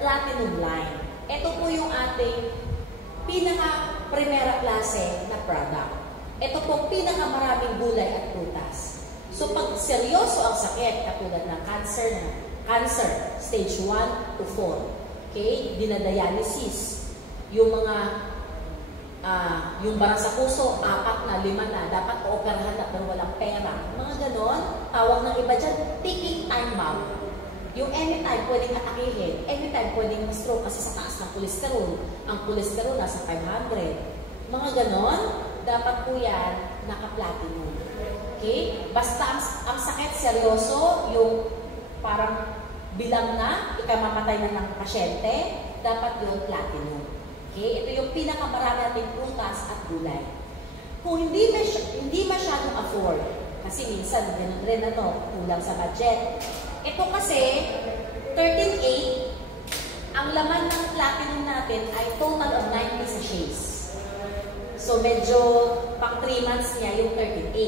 platinum line. Ito po yung ating pinaka-primera klase na product. Ito po pinaka-maraming gulay at prutas. So pag seryoso ang sakit, katulad ng cancer, stage 1 to 4, okay, dinadialysis, yung mga yung bara sa puso, 4 na, 5 na, dapat ooperahan na pero walang pera. Mga ganon, tawag ng iba dyan, ticking time bomb. Yung anytime pwedeng atakihin, anytime pwedeng ma-stroke kasi sa taas ng kolesterol. Ang kolesterol nasa 500. Mga ganon, dapat po yan naka-platinum. Okay? Basta ang sakit seryoso, yung parang bilang na, ikamamatay na ng pasyente, dapat yung platinum. Okay? Ito yung pinakamarami nating prutas at gulay. Kung hindi masyadong afford, kasi minsan ganun rin kulang sa budget. Ito kasi 13.8, ang laman ng platinum natin ay total of 90 sachets. So medyo pang 3 months niya yung 13.8.